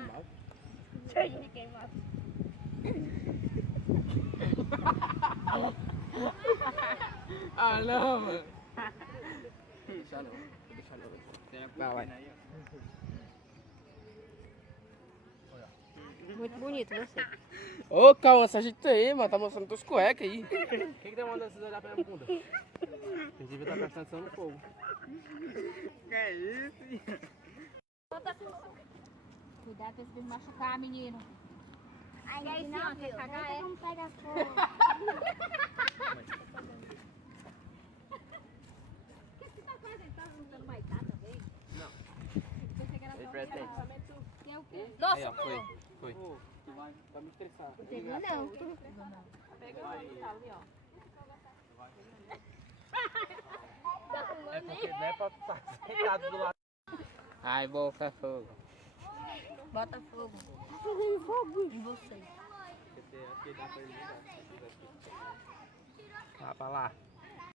animal. Cheio de queimado. Ah, não, mano. Deixa não. Deixa não. Vai. Muito bonito você. Ô, Cauã, essa gente aí, mano. Tá mostrando teus cuecas aí. Quem que tá mandando vocês olhar pra minha bunda? Vocês deviam estar prestando atenção no fogo. Que é isso? Cuidado pra você machucar, menino. Ai, Quer isso, não, ó, quer cagar, viu? é? Não pega fogo. O que você tá fazendo? Tá usando maitá também? Não. Pensei que era só um presta aí. relacionamento. Que é o quê? Aí, ó, foi. Tu vai me estressar. Pegou não. Pega o tal ali, ó. É porque não é pra estar sentado do lado. Ai, boca, fogo. Bota fogo Tá fazendo fogo. em você. Vai pra lá.